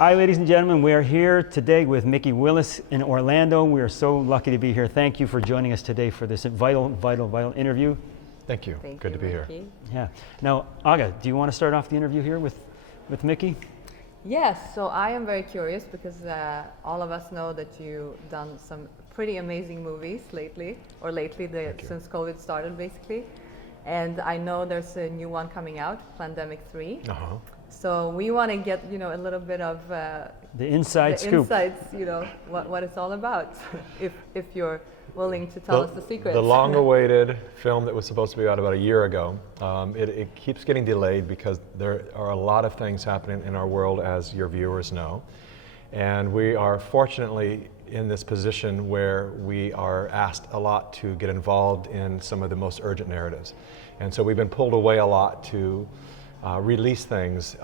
Hi, ladies and gentlemen. We are here today with Mikki Willis in Orlando. We are so lucky to be here. Thank you for joining us today for this vital interview. Thank you. Good to be here. Yeah. Now, Aga, do you want to start off the interview here with Mikki? Yes. So I am very curious because all of us know that you've done some pretty amazing movies lately, since COVID started, basically. And I know there's a new one coming out, Plandemic 3. Uh-huh. So we want to get, a little bit of the inside scoop. Insights, what it's all about, if you're willing to tell us the secrets. The long-awaited film that was supposed to be out about a year ago, it keeps getting delayed because there are a lot of things happening in our world, as your viewers know. And we are fortunately in this position where we are asked a lot to get involved in some of the most urgent narratives. And so we've been pulled away a lot to release things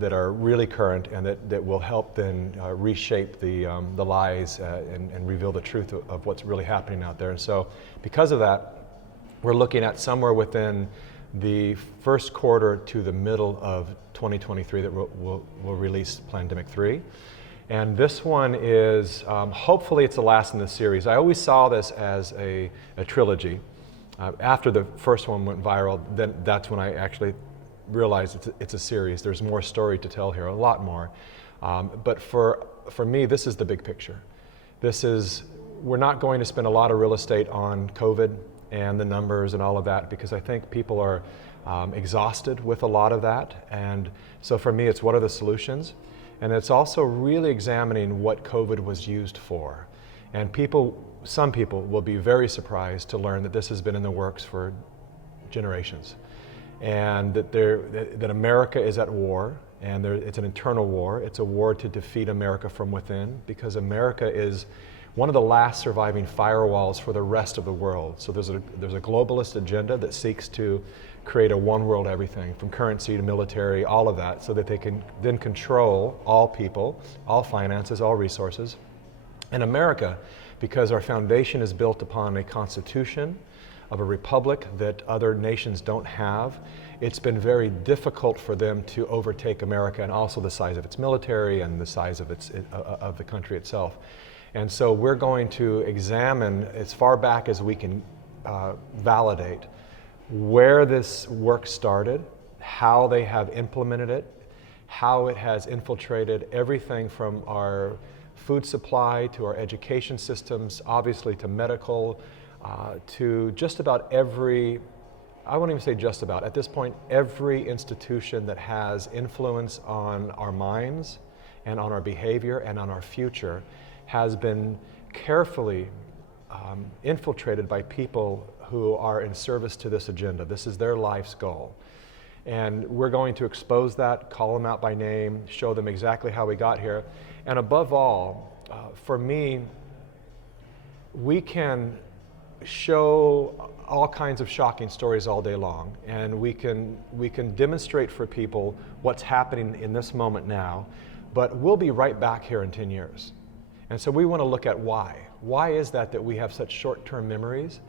that are really current and that will help then reshape the lies and reveal the truth of what's really happening out there. And so because of that, we're looking at somewhere within the first quarter to the middle of 2023 that we'll release Plandemic 3. And this one is, hopefully it's the last in the series. I always saw this as a trilogy. After the first one went viral, then that's when I actually realized it's a series. There's more story to tell here, a lot more. But for me, this is the big picture. We're not going to spend a lot of real estate on COVID and the numbers and all of that, because I think people are exhausted with a lot of that. And so for me, it's what are the solutions? And it's also really examining what COVID was used for. And some people will be very surprised to learn that this has been in the works for generations. And that America is at war, and it's an internal war. It's a war to defeat America from within, because America is one of the last surviving firewalls for the rest of the world. So there's a globalist agenda that seeks to create a one world everything, from currency to military, all of that, so that they can then control all people, all finances, all resources. And America, because our foundation is built upon a constitution of a republic that other nations don't have, it's been very difficult for them to overtake America, and also the size of its military and the size of the country itself. And so we're going to examine as far back as we can validate where this work started, how they have implemented it, how it has infiltrated everything from our food supply to our education systems, obviously to medical, to just about every, I won't even say just about, at this point, every institution that has influence on our minds and on our behavior and on our future has been carefully infiltrated by people who are in service to this agenda. This is their life's goal. And we're going to expose that, call them out by name, show them exactly how we got here. And above all, for me, we can show all kinds of shocking stories all day long, and we can demonstrate for people what's happening in this moment now, but we'll be right back here in 10 years. And so we want to look at why. Why is that we have such short-term memories?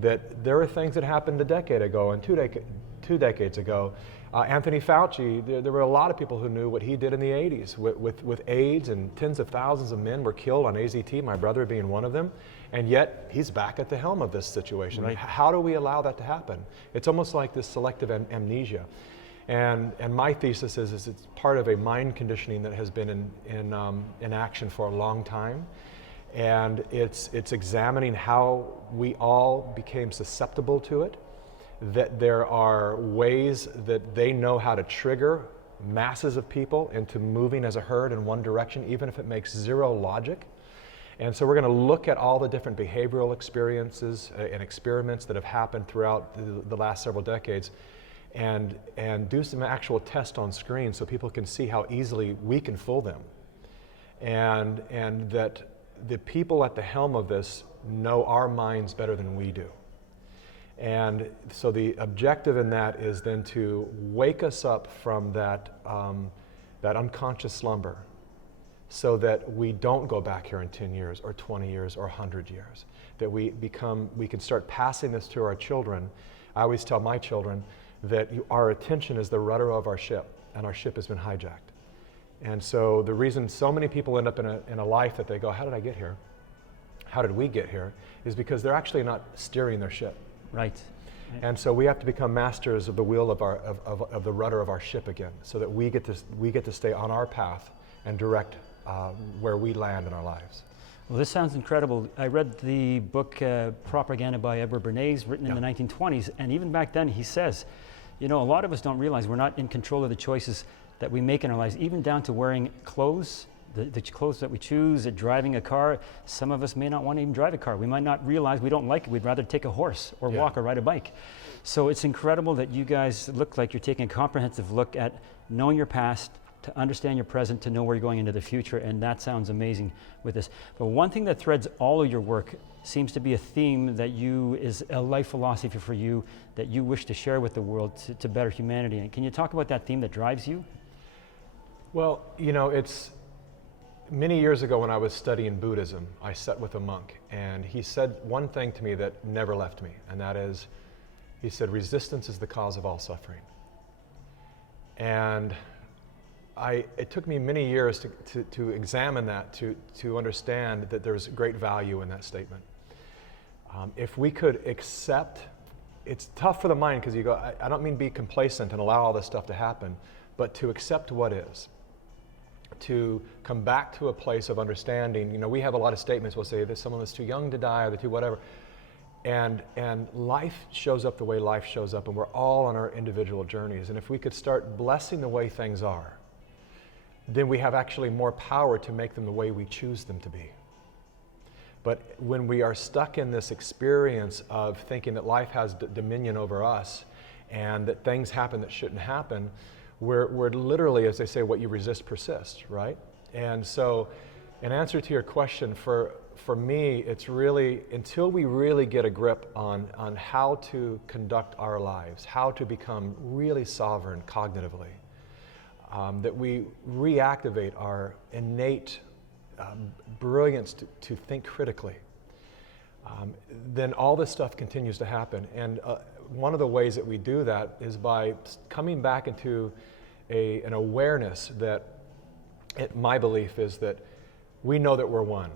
That there are things that happened a decade ago and two decades ago. Anthony Fauci, there were a lot of people who knew what he did in the 80s with AIDS, and tens of thousands of men were killed on AZT, my brother being one of them, and yet he's back at the helm of this situation. Right. How do we allow that to happen? It's almost like this selective amnesia. And my thesis is it's part of a mind conditioning that has been in action for a long time. And it's examining how we all became susceptible to it, that there are ways that they know how to trigger masses of people into moving as a herd in one direction, even if it makes zero logic. And so we're going to look at all the different behavioral experiences and experiments that have happened throughout the last several decades, and do some actual tests on screen so people can see how easily we can fool them. And that the people at the helm of this know our minds better than we do. And so the objective in that is then to wake us up from that unconscious slumber, so that we don't go back here in 10 years or 20 years or 100 years, that we can start passing this to our children. I always tell my children that our attention is the rudder of our ship, and our ship has been hijacked. And so the reason so many people end up in a life that they go, how did I get here? How did we get here? Is because they're actually not steering their ship. Right. And so we have to become masters of the wheel of the rudder of our ship again, so that we get to stay on our path and direct where we land in our lives. Well, this sounds incredible. I read the book Propaganda by Edward Bernays, written in the 1920s, and even back then he says, you know, a lot of us don't realize we're not in control of the choices that we make in our lives, even down to wearing clothes, the clothes that we choose, driving a car. Some of us may not want to even drive a car. We might not realize we don't like it. We'd rather take a horse or walk or ride a bike. So it's incredible that you guys look like you're taking a comprehensive look at knowing your past, to understand your present, to know where you're going into the future, and that sounds amazing with this. But one thing that threads all of your work seems to be a theme that is a life philosophy for you that you wish to share with the world to better humanity. And can you talk about that theme that drives you? Well, you know, it's many years ago when I was studying Buddhism, I sat with a monk, and he said one thing to me that never left me, and that is, he said, resistance is the cause of all suffering. And it took me many years to examine that, to understand that there's great value in that statement. If we could accept, it's tough for the mind because you go, I don't mean be complacent and allow all this stuff to happen, but to accept what is, to come back to a place of understanding. You know, we have a lot of statements, we'll say that someone was too young to die or they're too whatever. And life shows up the way life shows up, and we're all on our individual journeys. And if we could start blessing the way things are, then we have actually more power to make them the way we choose them to be. But when we are stuck in this experience of thinking that life has dominion over us and that things happen that shouldn't happen, we're literally, as they say, what you resist persists, right? And so, in answer to your question, for me, it's really, until we really get a grip on how to conduct our lives, how to become really sovereign cognitively, that we reactivate our innate brilliance to think critically, then all this stuff continues to happen. And one of the ways that we do that is by coming back into an awareness that, my belief is that we know that we're one.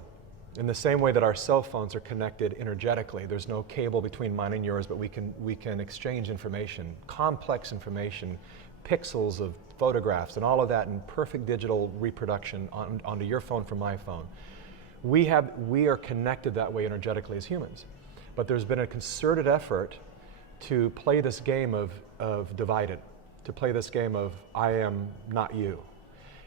In the same way that our cell phones are connected energetically, there's no cable between mine and yours, but we can exchange information, complex information, pixels of photographs and all of that in perfect digital reproduction onto your phone from my phone. We are connected that way energetically as humans. But there's been a concerted effort to play this game of divided, to play this game of I am not you.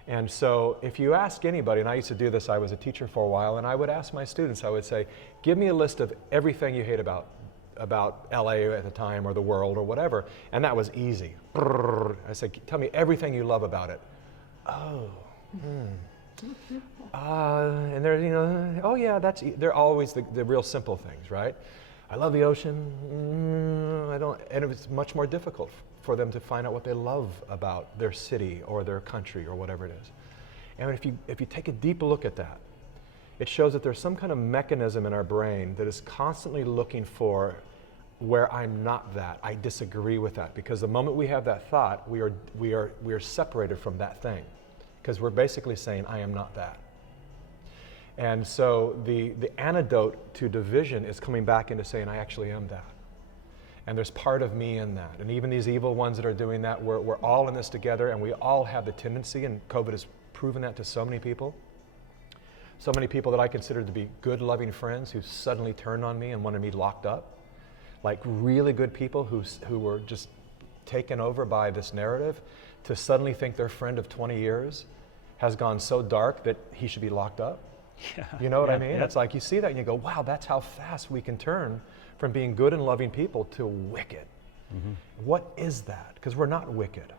And so if you ask anybody, and I used to do this, I was a teacher for a while, and I would ask my students, I would say, give me a list of everything you hate about LA at the time or the world or whatever, and that was easy. I said, tell me everything you love about it. And there's, you know, oh yeah, they're always the real simple things, right? I love the ocean, I don't, and it was much more difficult for them to find out what they love about their city or their country or whatever it is. And if you take a deep look at that, it shows that there's some kind of mechanism in our brain that is constantly looking for where I'm not that, I disagree with that, because the moment we have that thought, we are separated from that thing, because we're basically saying I am not that. And so the antidote to division is coming back into saying I actually am that. And there's part of me in that. And even these evil ones that are doing that, we're all in this together, and we all have the tendency, and COVID has proven that to so many people. So many people that I consider to be good, loving friends who suddenly turned on me and wanted me locked up. Like really good people who were just taken over by this narrative, to suddenly think their friend of 20 years has gone so dark that he should be locked up. Yeah. You know what I mean? Yeah. It's like you see that and you go, wow, that's how fast we can turn from being good and loving people to wicked. Mm-hmm. What is that? Because we're not wicked.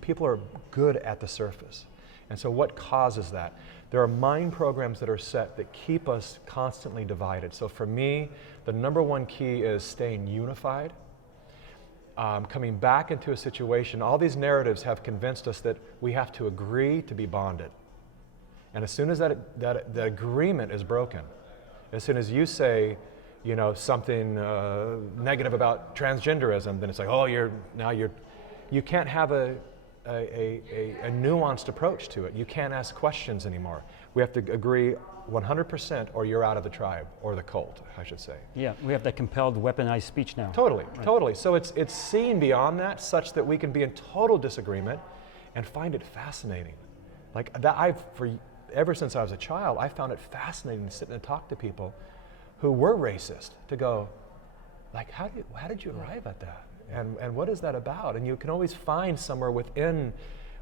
People are good at the surface. And so what causes that? There are mind programs that are set that keep us constantly divided. So for me, the number one key is staying unified. Coming back into a situation, all these narratives have convinced us that we have to agree to be bonded. And as soon as that agreement is broken, as soon as you say, you know, something negative about transgenderism, then it's like, oh, you can't have a nuanced approach to it. You can't ask questions anymore. We have to agree 100% or you're out of the tribe, or the cult, I should say. Yeah, we have that compelled weaponized speech now. Totally, totally. So it's seeing beyond that such that we can be in total disagreement and find it fascinating. Like that, ever since I was a child, I found it fascinating to sit and talk to people who were racist, to go, like, how did you arrive at that? And what is that about? And you can always find somewhere within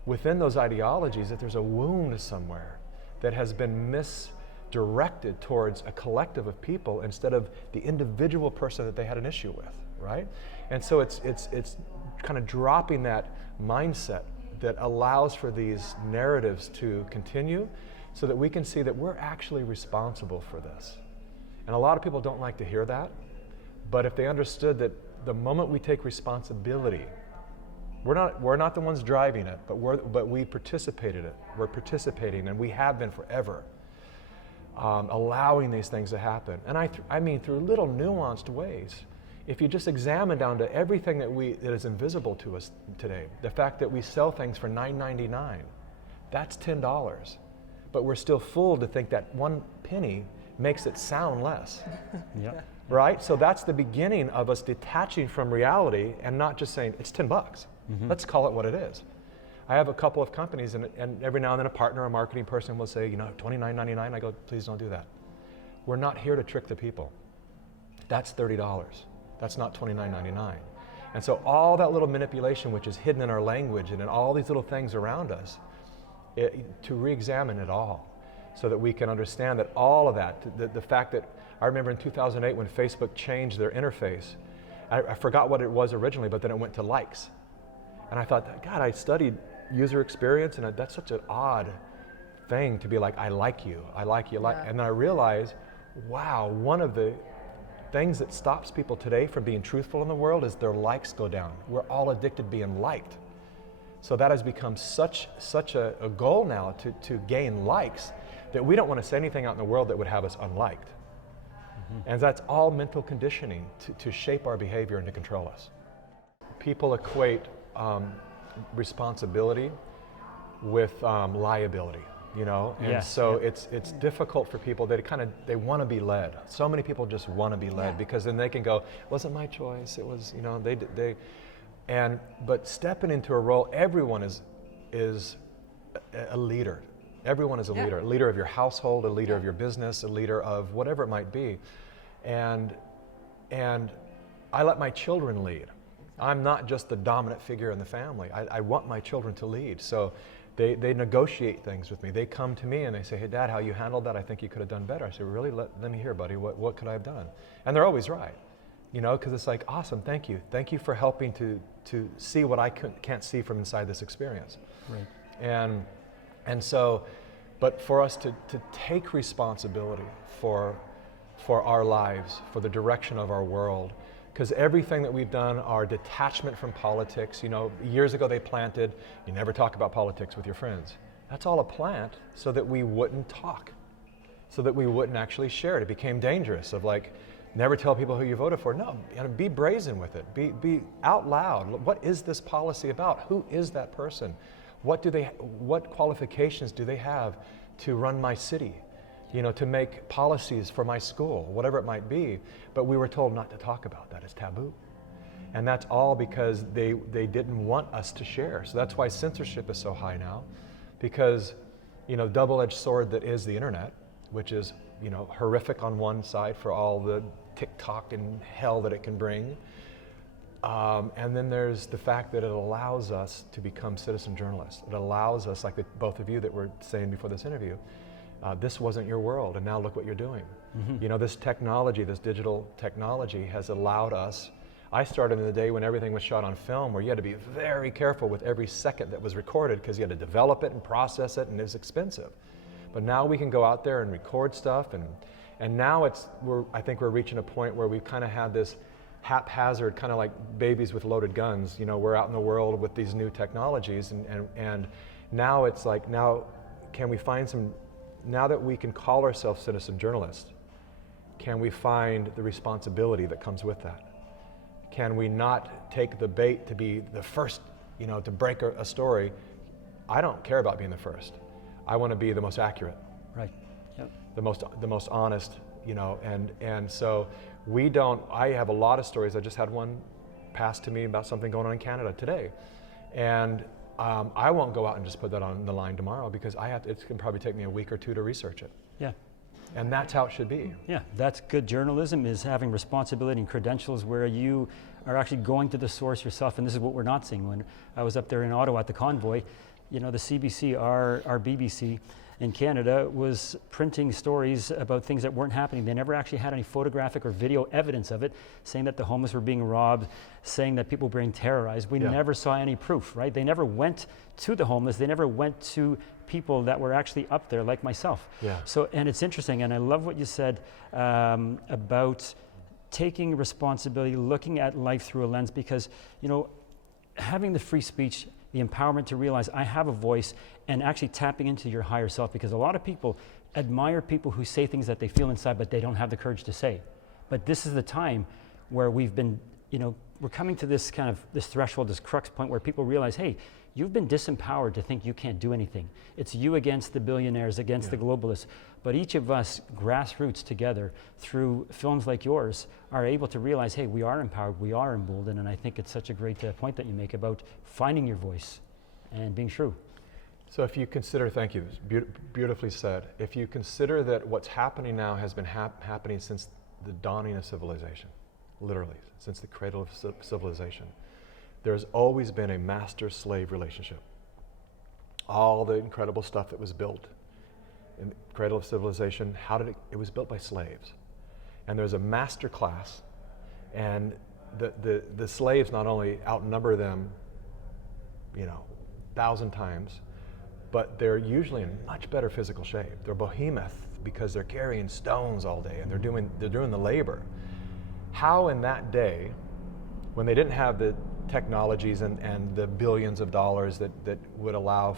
those ideologies that there's a wound somewhere that has been misdirected towards a collective of people instead of the individual person that they had an issue with, right? And so it's kind of dropping that mindset that allows for these narratives to continue so that we can see that we're actually responsible for this. And a lot of people don't like to hear that, but if they understood that the moment we take responsibility, we're not the ones driving it, but we participated it. We're participating, and we have been forever, allowing these things to happen. And I mean through little nuanced ways. If you just examine down to everything that is invisible to us today, the fact that we sell things for $9.99, that's $10, but we're still fooled to think that 1 penny makes it sound less. Yeah. Right? So that's the beginning of us detaching from reality and not just saying, it's $10. Mm-hmm. Let's call it what it is. I have a couple of companies, and every now and then a partner or marketing person will say, $29.99. I go, please don't do that. We're not here to trick the people. That's $30. That's not $29.99. And so all that little manipulation, which is hidden in our language and in all these little things around us, to re-examine it all, so that we can understand that all of that, the fact that, I remember in 2008 when Facebook changed their interface, I forgot what it was originally, but then it went to likes. And I thought, God, I studied user experience, and that's such an odd thing to be like, I like you. Yeah. And then I realized, wow, one of the things that stops people today from being truthful in the world is their likes go down. We're all addicted to being liked. So that has become such a goal now to gain likes that we don't want to say anything out in the world that would have us unliked. Mm-hmm. And that's all mental conditioning to shape our behavior and to control us. People equate responsibility with liability, And yes, so yeah. it's difficult for people. They want to be led. So many people just want to be led because then they can go, it wasn't my choice. It was, but stepping into a role, everyone is a leader. Everyone is a leader. A leader of your household, a leader of your business, a leader of whatever it might be. And I let my children lead. I'm not just the dominant figure in the family. I want my children to lead. So they negotiate things with me. They come to me and they say, hey, Dad, how you handled that, I think you could have done better. I say, really? Let me hear, buddy. What could I have done? And they're always right. Because it's like, awesome, thank you. Thank you for helping to see what I can't see from inside this experience. Right. And so, but for us to take responsibility for our lives, for the direction of our world, because everything that we've done, our detachment from politics, years ago they planted, you never talk about politics with your friends. That's all a plant so that we wouldn't talk, so that we wouldn't actually share it. It became dangerous of like, never tell people who you voted for. No, be brazen with it. Be out loud. What is this policy about? Who is that person? What qualifications do they have to run my city? To make policies for my school, whatever it might be. But we were told not to talk about that. It's taboo. And that's all because they didn't want us to share. So that's why censorship is so high now, because, double-edged sword that is the internet, which is, horrific on one side for all the TikTok and hell that it can bring. And then there's the fact that it allows us to become citizen journalists. It allows us, like both of you that were saying before this interview, this wasn't your world, and now look what you're doing. Mm-hmm. This technology, this digital technology has allowed us. I started in the day when everything was shot on film, where you had to be very careful with every second that was recorded because you had to develop it and process it, and it was expensive. But now we can go out there and record stuff, and now I think we're reaching a point where we've kind of had this haphazard, kind of like babies with loaded guns. We're out in the world with these new technologies, and now it's like, now can we find some, now that we can call ourselves citizen journalists, can we find the responsibility that comes with that? Can we not take the bait to be the first, to break a story, I don't care about being the first. I want to be the most accurate. Right. Yep. The most honest, and so I have a lot of stories. I just had one passed to me about something going on in Canada today. And I won't go out and just put that on the line tomorrow because it can probably take me a week or two to research it. Yeah. And that's how it should be. Yeah, that's good journalism, is having responsibility and credentials where you are actually going to the source yourself. And this is what we're not seeing. When I was up there in Ottawa at the convoy, the CBC, our BBC in Canada, was printing stories about things that weren't happening. They never actually had any photographic or video evidence of it, saying that the homeless were being robbed, saying that people were being terrorized. We never saw any proof, right? They never went to the homeless. They never went to people that were actually up there, like myself. Yeah. So, and it's interesting, and I love what you said about taking responsibility, looking at life through a lens, because, having the free speech, the empowerment to realize I have a voice, and actually tapping into your higher self, because a lot of people admire people who say things that they feel inside but they don't have the courage to say. But this is the time where we've been, we're coming to this threshold, this crux point where people realize, hey, you've been disempowered to think you can't do anything. It's you against the billionaires, against the globalists. But each of us, grassroots together, through films like yours, are able to realize, hey, we are empowered, we are emboldened, and I think it's such a great point that you make about finding your voice and being true. So if you consider, thank you, beautifully said. If you consider that what's happening now has been happening since the dawning of civilization, literally, since the cradle of civilization, there's always been a master-slave relationship. All the incredible stuff that was built in the cradle of civilization, it was built by slaves. And there's a master class, and the slaves not only outnumber them, 1,000 times, but they're usually in much better physical shape. They're behemoth because they're carrying stones all day and they're doing the labor. How in that day, when they didn't have the technologies and the billions of dollars that would allow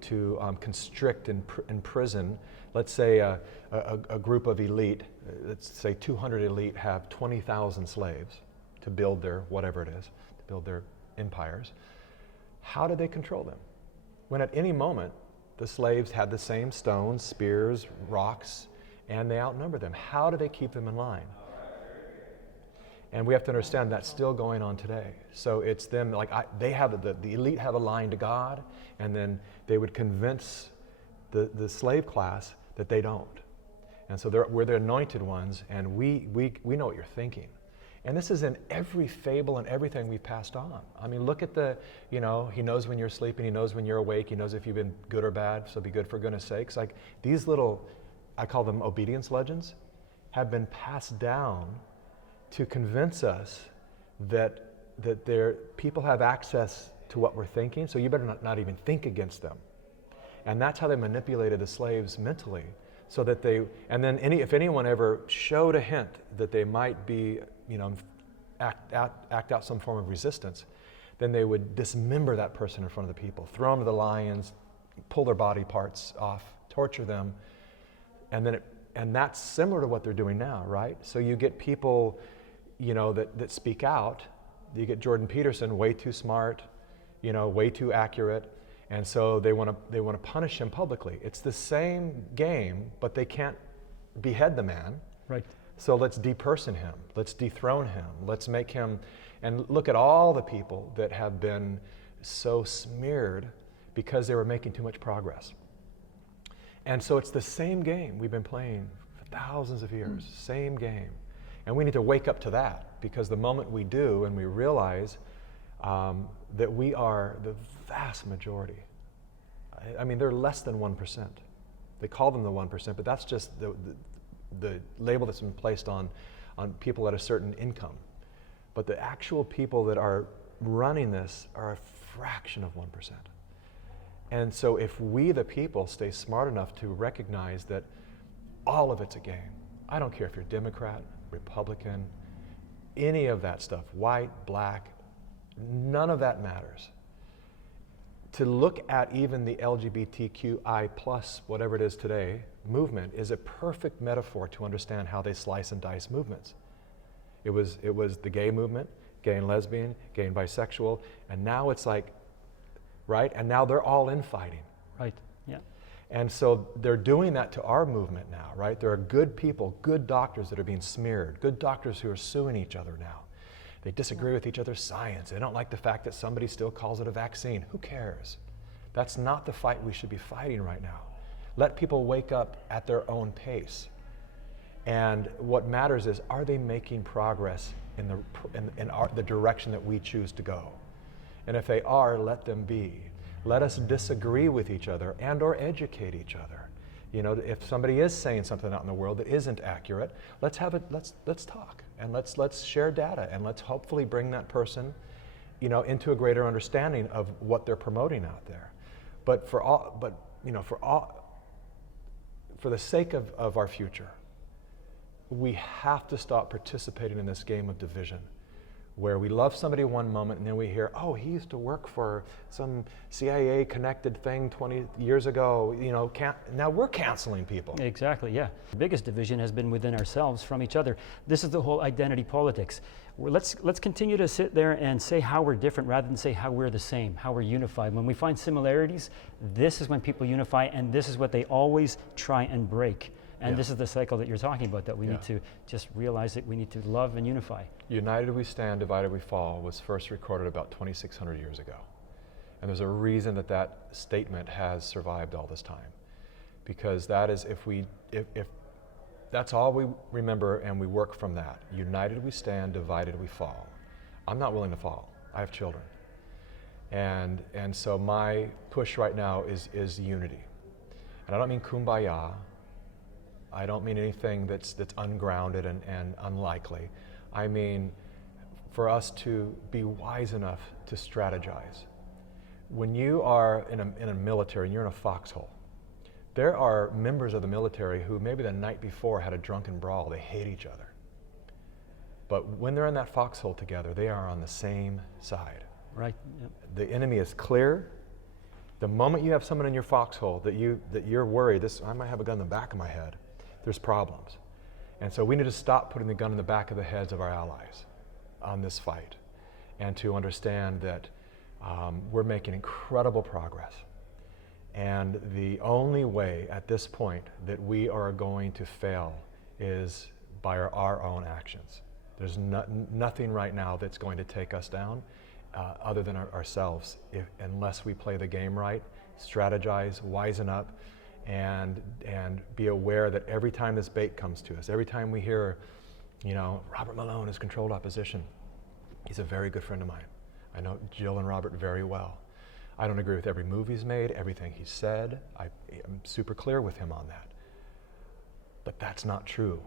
to constrict and imprison, let's say a group of elite, let's say 200 elite have 20,000 slaves to build their whatever it is, to build their empires. How did they control them? When at any moment, the slaves had the same stones, spears, rocks, and they outnumbered them. How do they keep them in line? And we have to understand that's still going on today. So it's them, they have, the elite have a line to God, and then they would convince the slave class that they don't. And so we're the anointed ones, and we know what you're thinking. And this is in every fable and everything we've passed on. I mean, look at he knows when you're sleeping, he knows when you're awake, he knows if you've been good or bad, so be good for goodness sakes. Like these little, I call them obedience legends, have been passed down to convince us that people have access to what we're thinking, so you better not even think against them. And that's how they manipulated the slaves mentally, so that if anyone ever showed a hint that they might be, act out some form of resistance, then they would dismember that person in front of the people, throw them to the lions, pull their body parts off, torture them, and that's similar to what they're doing now, right? So you get people, that speak out. You get Jordan Peterson, way too smart, way too accurate, and so they want to punish him publicly. It's the same game, but they can't behead the man. Right. So let's deperson him. Let's dethrone him. Let's make him, and look at all the people that have been so smeared because they were making too much progress. And so it's the same game we've been playing for thousands of years, same game. And we need to wake up to that, because the moment we do and we realize that we are the vast majority. I mean, they're less than 1%. They call them the 1%, but that's just the label that's been placed on people at a certain income. But the actual people that are running this are a fraction of 1%. And so if we, the people, stay smart enough to recognize that all of it's a game. I don't care if you're Democrat, Republican, any of that stuff, white, black, none of that matters. To look at even the LGBTQI plus, whatever it is today, movement is a perfect metaphor to understand how they slice and dice movements. It was the gay movement. gay and lesbian, gay and bisexual, and now it's like, right? And now they're all infighting. Right, yeah. And so they're doing that to our movement now, right? There are good people, good doctors that are being smeared, good doctors who are suing each other now. They disagree with each other's science. They don't like the fact that somebody still calls it a vaccine. Who cares? That's not the fight we should be fighting right now. Let people wake up at their own pace. And what matters is, are they making progress in the direction that we choose to go? And if they are, let them be. Let us disagree with each other and or educate each other. You know, if somebody is saying something out in the world that isn't accurate, let's talk and let's share data, and let's hopefully bring that person, you know, into a greater understanding of what they're promoting out there. But for the sake of our future, we have to stop participating in this game of division, where we love somebody one moment and then we hear, oh, he used to work for some CIA connected thing 20 years ago, you know, now we're canceling people. Exactly, yeah. The biggest division has been within ourselves from each other. This is the whole identity politics. Let's continue to sit there and say how we're different rather than say how we're the same, how we're unified. When we find similarities, this is when people unify, and this is what they always try and break. And this is the cycle that you're talking about, that we need to just realize that we need to love and unify. United we stand, divided we fall was first recorded about 2,600 years ago. And there's a reason that that statement has survived all this time. Because that is, if that's all we remember and we work from that. United we stand, divided we fall. I'm not willing to fall. I have children. And so my push right now is unity. And I don't mean kumbaya. I don't mean anything that's ungrounded and unlikely. I mean for us to be wise enough to strategize. When you are in a military and you're in a foxhole, there are members of the military who maybe the night before had a drunken brawl. They hate each other. But when they're in that foxhole together, they are on the same side. Right. Yep. The enemy is clear. The moment you have someone in your foxhole that you're worried, I might have a gun in the back of my head, there's problems. And so we need to stop putting the gun in the back of the heads of our allies on this fight, and to understand that we're making incredible progress. And the only way at this point that we are going to fail is by our own actions. There's nothing right now that's going to take us down other than ourselves, unless we play the game right, strategize, wisen up, and be aware that every time this bait comes to us, every time we hear, you know, Robert Malone has controlled opposition. He's a very good friend of mine. I know Jill and Robert very well. I don't agree with every move he's made, everything he said. I'm super clear with him on that. But that's not true.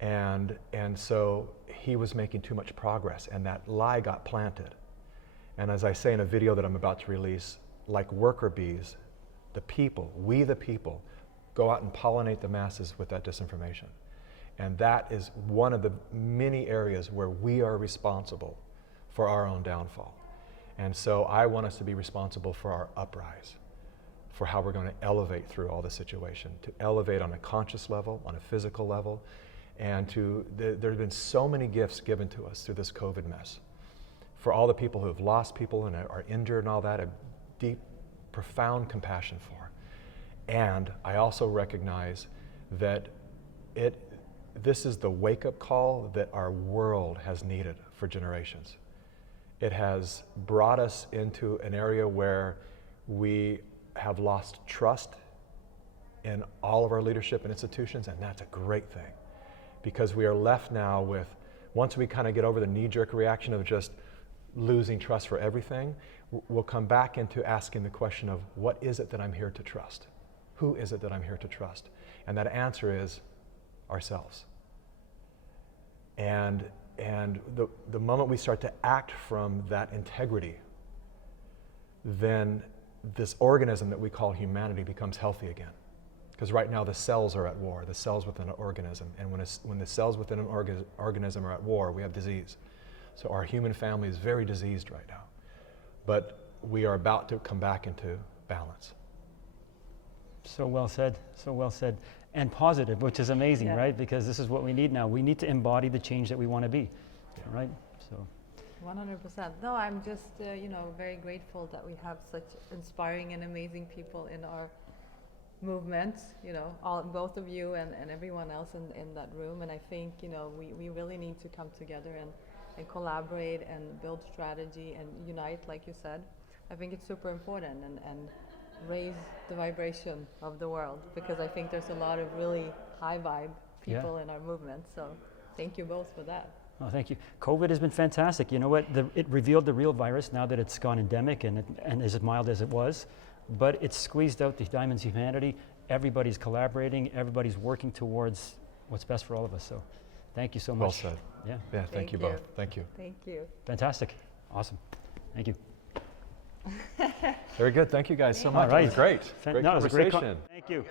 And so he was making too much progress, and that lie got planted. And as I say in a video that I'm about to release, like worker bees, we the people, go out and pollinate the masses with that disinformation. And that is one of the many areas where we are responsible for our own downfall. And so I want us to be responsible for our uprise, for how we're going to elevate through all the situation, to elevate on a conscious level, on a physical level, and there have been so many gifts given to us through this COVID mess. For all the people who have lost people and are injured and all that, a deep, profound compassion for. And I also recognize that this is the wake-up call that our world has needed for generations. It has brought us into an area where we have lost trust in all of our leadership and institutions, and that's a great thing, because we are left now with, once we kind of get over the knee-jerk reaction of just losing trust for everything, we'll come back into asking the question of, what is it that I'm here to trust? Who is it that I'm here to trust? And that answer is ourselves. And the moment we start to act from that integrity, then this organism that we call humanity becomes healthy again. Because right now the cells are at war, the cells within an organism. And when the cells within an organism are at war, we have disease. So our human family is very diseased right now. But we are about to come back into balance. So well said, so well said. And positive, which is amazing, right? Because this is what we need now. We need to embody the change that we want to be, right? So 100%. No, I'm just, very grateful that we have such inspiring and amazing people in our movement, both of you and everyone else in that room. And I think, we really need to come together and collaborate and build strategy and unite, like you said. I think it's super important and raise the vibration of the world, because I think there's a lot of really high vibe people in our movement. So thank you both for that. Oh, thank you. COVID has been fantastic. You know what? It revealed the real virus now that it's gone endemic and is as mild as it was. But it's squeezed out the diamonds of humanity. Everybody's collaborating. Everybody's working towards what's best for all of us. So thank you so much. Well said. Yeah. Yeah, thank you both. Thank you. Thank you. Fantastic. Awesome. Thank you. Very good. Thank you guys so much. All right. It was great. Great No, it was a great conversation. Thank you.